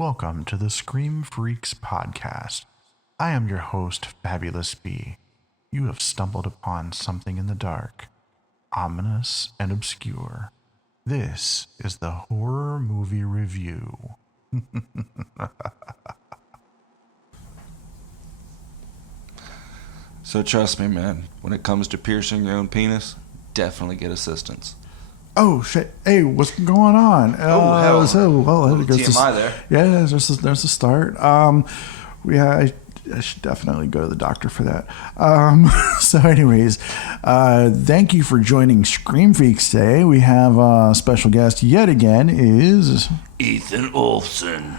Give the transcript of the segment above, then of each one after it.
Welcome to the Scream Freaks podcast. I am your host, Fabulous B. You have stumbled upon something in the dark, ominous and obscure. This is the Horror Movie Review. So trust me, man, when it comes to piercing your own penis, definitely get assistance. Oh, shit. Hey, what's going on? Hell. Well, There's TMI there. Yeah, there's a start. I should definitely go to the doctor for that. So anyways, thank you for joining Scream Freaks today. We have a special guest yet again is... Ethan Olsen.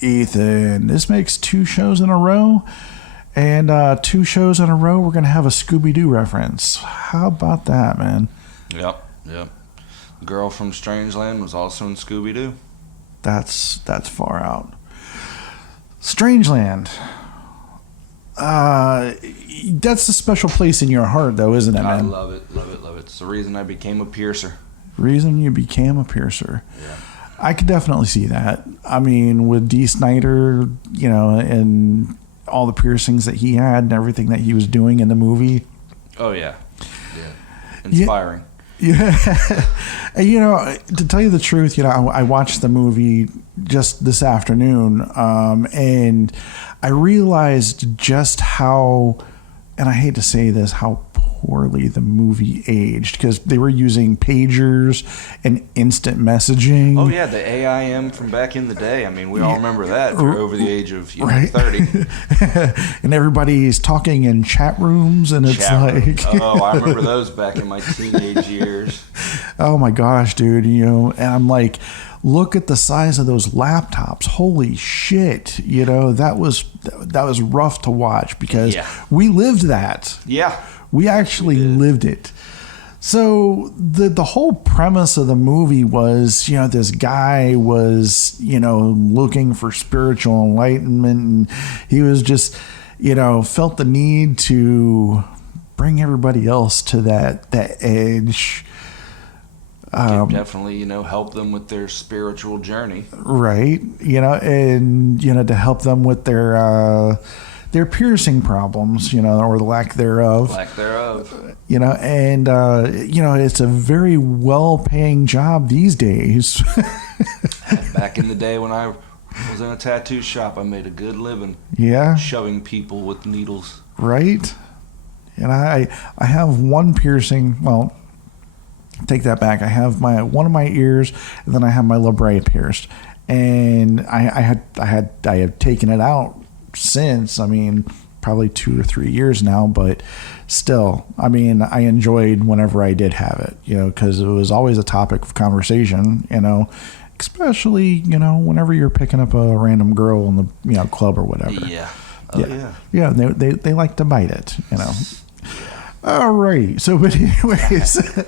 Ethan. This makes 2 shows in a row. And 2 shows in a row, we're going to have a Scooby-Doo reference. How about that, man? Yep. The girl from Strangeland was also in Scooby-Doo. That's far out. Strangeland. That's a special place in your heart, though, isn't it, man? I love it. It's the reason I became a piercer. Reason you became a piercer. Yeah. I could definitely see that. I mean, with Dee Snider, and all the piercings that he had and everything that he was doing in the movie. Oh, yeah. Inspiring. Yeah. To tell you the truth, I watched the movie just this afternoon, and I realized just how, and I hate to say this, how poorly the movie aged, because they were using pagers and instant messaging. Oh, yeah, the AIM from back in the day. I mean, we all remember that if you're over the age of 30. And everybody's talking in chat rooms, and it's Oh, I remember those back in my teenage years. Oh, my gosh, dude. And I'm like, look at the size of those laptops. Holy shit. That was rough to watch because we lived that. Yeah. We actually lived it. So the whole premise of the movie was, this guy was, looking for spiritual enlightenment, and he was just, felt the need to bring everybody else to that edge. Definitely, help them with their spiritual journey. Right. And, to help them with their piercing problems, or the lack thereof. And, it's a very well-paying job these days. Back in the day when I was in a tattoo shop, I made a good living. Yeah. Shoving people with needles. Right. And I have one piercing. Well, take that back. I have one of my ears, and then I have my labret pierced. And I have taken it out since, probably 2 or 3 years now, but still, I enjoyed whenever I did have it, because it was always a topic of conversation, especially, whenever you're picking up a random girl in the, club or whatever. Yeah. Yeah. They like to bite it, All right. So, but anyways,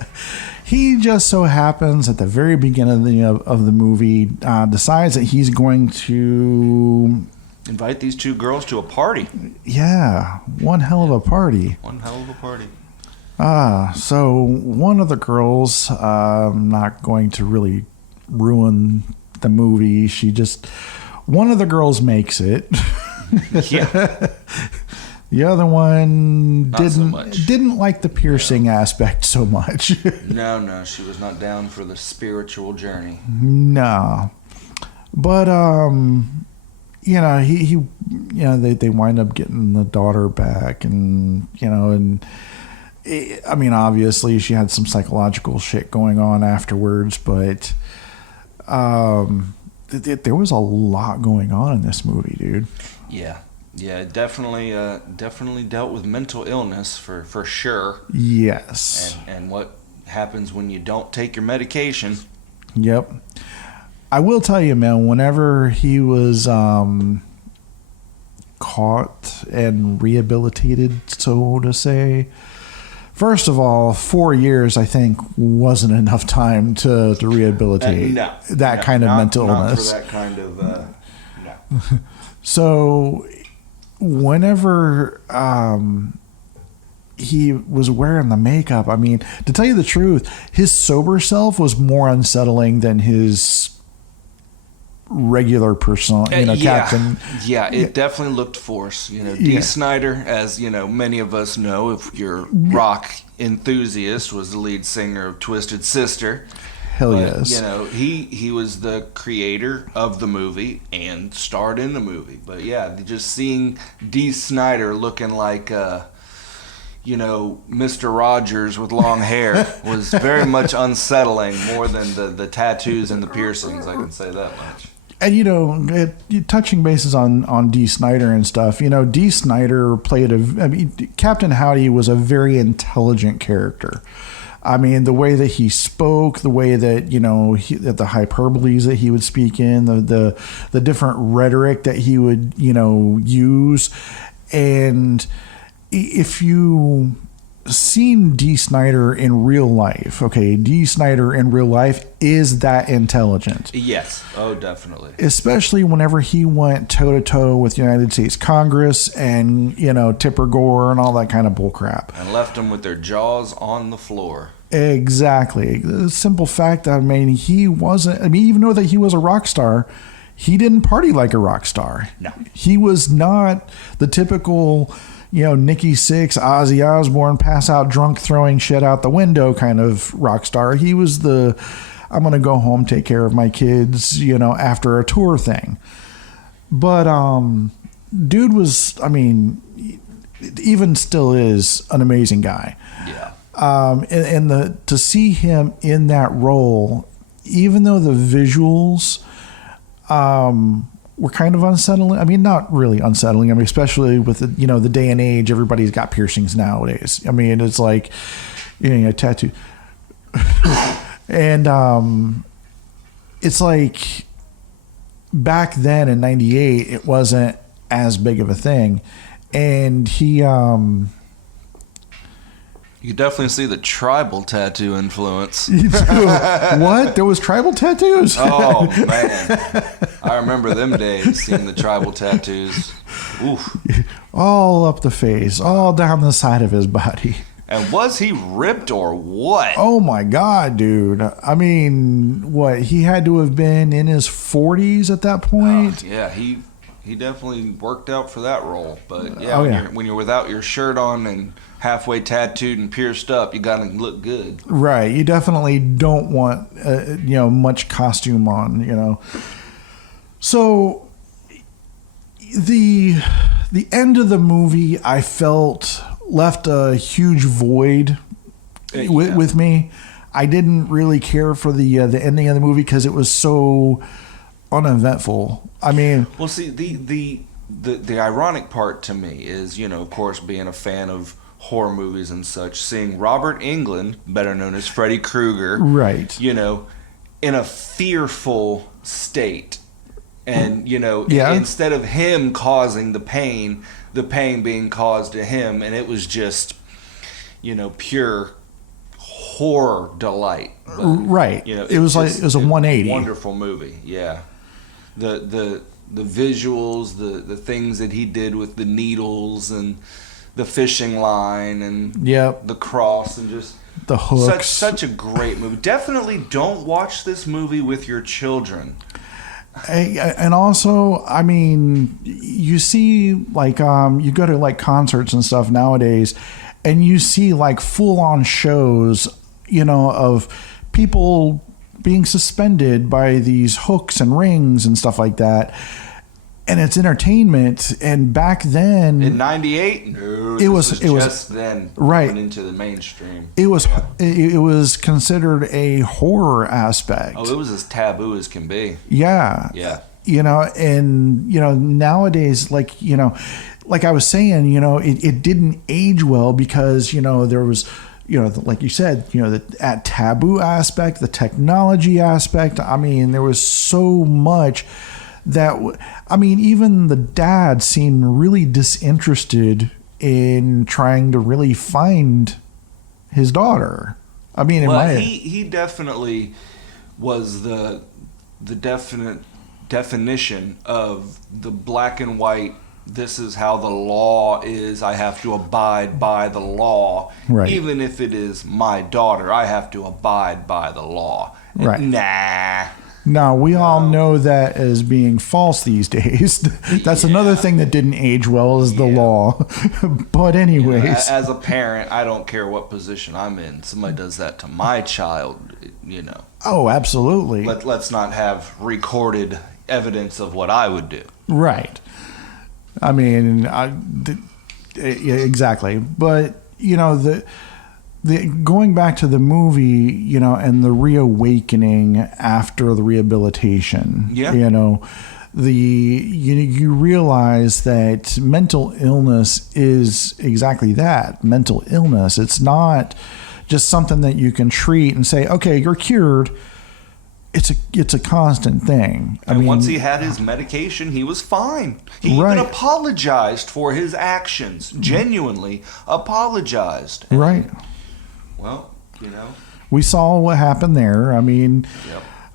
he just so happens at the very beginning of the movie, decides that he's going to invite these 2 girls to a party. Yeah, one hell of a party. So one of the girls, I'm not going to really ruin the movie. One of the girls makes it. Yeah. The other one didn't like the piercing aspect so much. No, she was not down for the spiritual journey. No. But he they wind up getting the daughter back, and obviously she had some psychological shit going on afterwards, but there was a lot going on in this movie, dude. Yeah, it definitely dealt with mental illness for sure. Yes. And what happens when you don't take your medication. Yep. I will tell you, man, whenever he was caught and rehabilitated, so to say, first of all, 4 years, I think, wasn't enough time to rehabilitate that kind of mental illness. Not for that kind of, no. So whenever he was wearing the makeup, to tell you the truth, his sober self was more unsettling than his regular persona, Captain. Yeah, it definitely looked forced. Dee Snider, as many of us know, if you're rock enthusiast, was the lead singer of Twisted Sister. Hell yes. He was the creator of the movie and starred in the movie. But yeah, just seeing Dee Snider looking like Mr. Rogers with long hair was very much unsettling, more than the tattoos and the piercings, I can say that much. And touching bases on Dee Snider and stuff, Dee Snider played Captain Howdy was a very intelligent character. I mean, the way that he spoke, the way that that the hyperboles that he would speak in, the different rhetoric that he would use, and if you seen Dee Snider in real life, okay, Dee Snider in real life is that intelligent. Yes. Oh, definitely. Especially whenever he went toe-to-toe with United States Congress and, Tipper Gore and all that kind of bullcrap. And left them with their jaws on the floor. Exactly. The simple fact that, he wasn't, even though that he was a rock star, he didn't party like a rock star. No. He was not the typical... Nikki Sixx, Ozzy Osbourne, pass out drunk, throwing shit out the window kind of rock star. He was I'm going to go home, take care of my kids, after a tour thing. But, dude was, even still is an amazing guy. Yeah. And to see him in that role, even though the visuals, were kind of unsettling. Not really unsettling. Especially with the day and age, everybody's got piercings nowadays. It's like, a tattoo. And it's like back then in '98, it wasn't as big of a thing. And he, you can definitely see the tribal tattoo influence. What? There was tribal tattoos? Oh, man. I remember them days, seeing the tribal tattoos. Oof. All up the face, all down the side of his body. And was he ripped or what? Oh, my God, dude. What? He had to have been in his 40s at that point? Yeah, he definitely worked out for that role. But, yeah, when you're without your shirt on and halfway tattooed and pierced up, you gotta look good. Right. You definitely don't want much costume on. So the end of the movie, I felt left a huge void with me. I didn't really care for the ending of the movie because it was so uneventful. Well, see, the ironic part to me is, of course, being a fan of horror movies and such, seeing Robert Englund, better known as Freddy Krueger, right? In a fearful state, and instead of him causing the pain being caused to him, and it was just, pure horror delight. But, right. It was a 180. Wonderful movie. Yeah. The visuals, the things that he did with the needles and the fishing line and the cross and just the hooks. Such a great movie. Definitely don't watch this movie with your children. And also, you see, you go to concerts and stuff nowadays, and you see full on shows, of people being suspended by these hooks and rings and stuff like that. And it's entertainment. And back then, in '98, no, it was just then right into the mainstream. It was considered a horror aspect. Oh, it was as taboo as can be. Yeah. And nowadays, like I was saying, it didn't age well because there was, like you said, the taboo aspect, the technology aspect. There was so much that, even the dad seemed really disinterested in trying to really find his daughter. He definitely was the definite definition of the black and white. This is how the law is. I have to abide by the law. Right. Even if it is my daughter, I have to abide by the law. Right. Nah. Now, we all know that as being false these days. That's another thing that didn't age well is the law. But anyways. As a parent, I don't care what position I'm in. Somebody does that to my child, Oh, absolutely. Let's not have recorded evidence of what I would do. Right. I mean, exactly. But, the going back to the movie, and the reawakening after the rehabilitation, you realize that mental illness is exactly that, mental illness. It's not just something that you can treat and say, okay, you're cured. It's a constant thing. I mean, once he had his medication, he was fine. He even apologized for his actions. Genuinely apologized. Right. Well, we saw what happened there. I mean,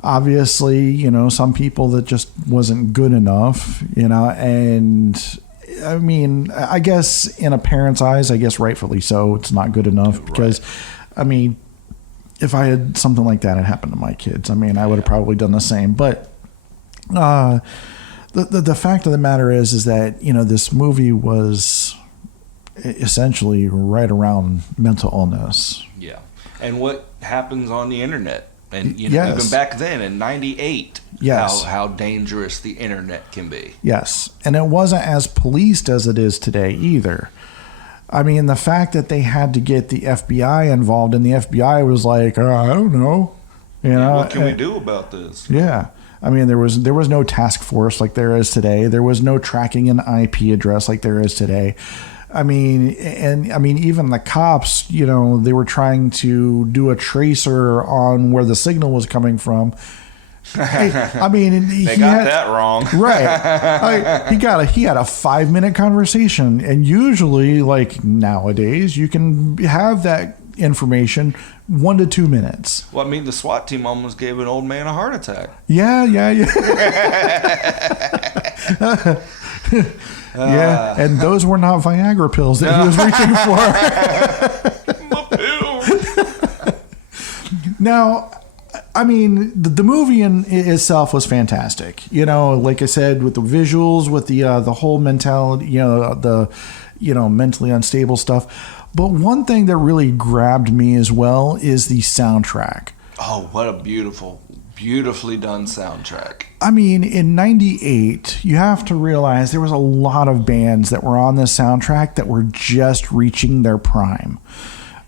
obviously, some people that just wasn't good enough, and I mean, I guess in a parent's eyes, I guess rightfully so, it's not good enough because, I mean, if I had something like that had happened to my kids, I mean, I would have probably done the same. But the fact of the matter is that, this movie was essentially right around mental illness. Yeah. And what happens on the internet. And, even back then in 98, how dangerous the internet can be. Yes. And it wasn't as policed as it is today either. I mean, the fact that they had to get the FBI involved, and the FBI was like, I don't know. What can we do about this? Yeah. I mean, there was no task force like there is today. There was no tracking an IP address like there is today. I mean, even the cops, they were trying to do a tracer on where the signal was coming from. I mean, they got that wrong, right? He had a 5-minute conversation, and usually, like nowadays, you can have that information 1 to 2 minutes. Well, I mean, the SWAT team almost gave an old man a heart attack. Yeah. Yeah, and those were not Viagra pills that he was reaching for. Now, I mean, the movie in itself was fantastic. Like I said, with the visuals, with the whole mentality, the mentally unstable stuff. But one thing that really grabbed me as well is the soundtrack. Oh, what a beautifully done soundtrack. I mean, in 98, you have to realize there was a lot of bands that were on this soundtrack that were just reaching their prime.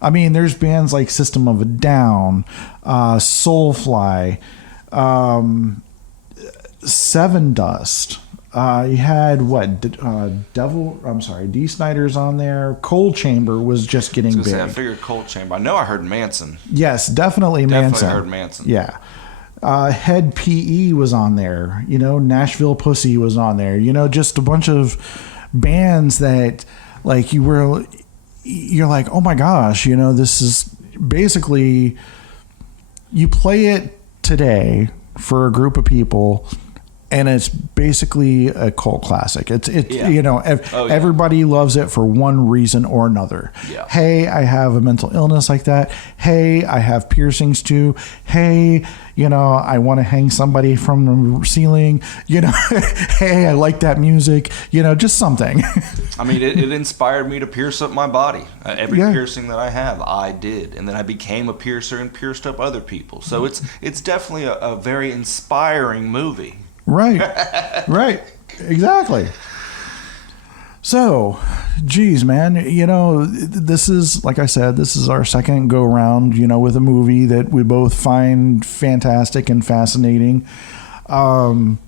I mean, there's bands like System of a Down, Soulfly, Seven Dust. You had Dee Snider's on there. Cold Chamber was just getting big. I figured Cold Chamber. I know I heard Manson. Yes, definitely Manson. Definitely heard Manson. Yeah. Head PE was on there. Nashville Pussy was on there. Just a bunch of bands that, like, you're like, oh my gosh, this is basically, you play it today for a group of people, and it's basically a cult classic. Everybody loves it for one reason or another. Yeah. Hey, I have a mental illness like that. Hey, I have piercings too. Hey, I want to hang somebody from the ceiling. Hey, I like that music. Just something. I mean, it inspired me to pierce up my body. Every piercing that I have, I did, and then I became a piercer and pierced up other people. So it's definitely a very inspiring movie. Right. Exactly. So, geez, man, this is, like I said, this is our second go round, with a movie that we both find fantastic and fascinating. Hell,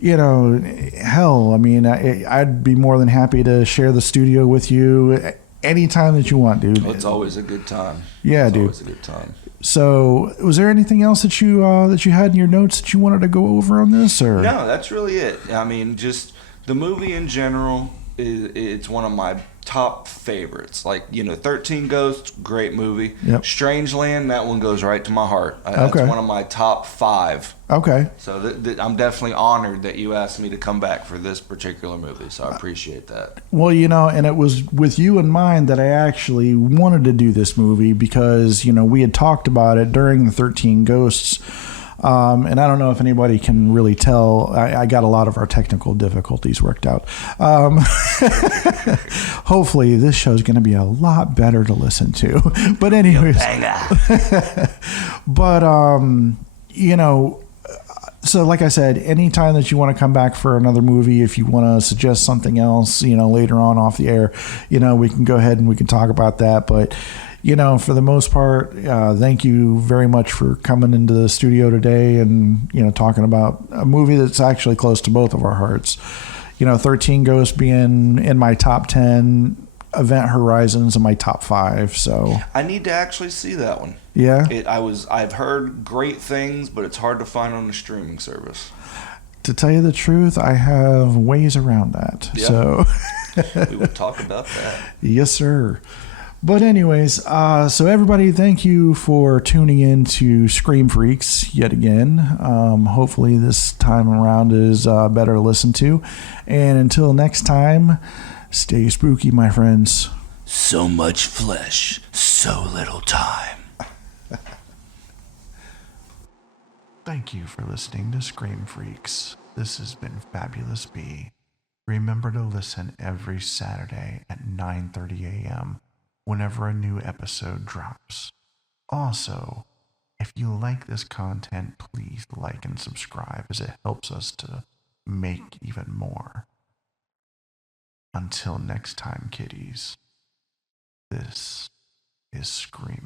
I mean, I'd be more than happy to share the studio with you anytime that you want, dude. Well, it's always a good time. Yeah, dude. It's always a good time. So, was there anything else that you had in your notes that you wanted to go over on this, or? No, that's really it. I mean, just the movie in general, it's one of my top favorites. Like, 13 Ghosts, great movie. Yep. Strangeland, that one goes right to my heart. That's one of my top 5. Okay. So I'm definitely honored that you asked me to come back for this particular movie. So I appreciate that. Well, and it was with you in mind that I actually wanted to do this movie because, we had talked about it during the 13 Ghosts And I don't know if anybody can really tell. I got a lot of our technical difficulties worked out. Hopefully, this show is going to be a lot better to listen to. But anyways, but so like I said, anytime that you want to come back for another movie, if you want to suggest something else, later on off the air, we can go ahead and we can talk about that. But, for the most part, thank you very much for coming into the studio today and, talking about a movie that's actually close to both of our hearts. 13 Ghosts being in my top 10, Event Horizons in my top 5. So I need to actually see that one. Yeah. I've heard great things, but it's hard to find on a streaming service. To tell you the truth, I have ways around that. Yeah. So we will talk about that. Yes, sir. But anyways, so everybody, thank you for tuning in to Scream Freaks yet again. Hopefully this time around is better to listen to. And until next time, stay spooky, my friends. So much flesh, so little time. Thank you for listening to Scream Freaks. This has been Fabulous B. Remember to listen every Saturday at 9:30 a.m. whenever a new episode drops. Also, if you like this content, please like and subscribe as it helps us to make even more. Until next time, kiddies, this is Scream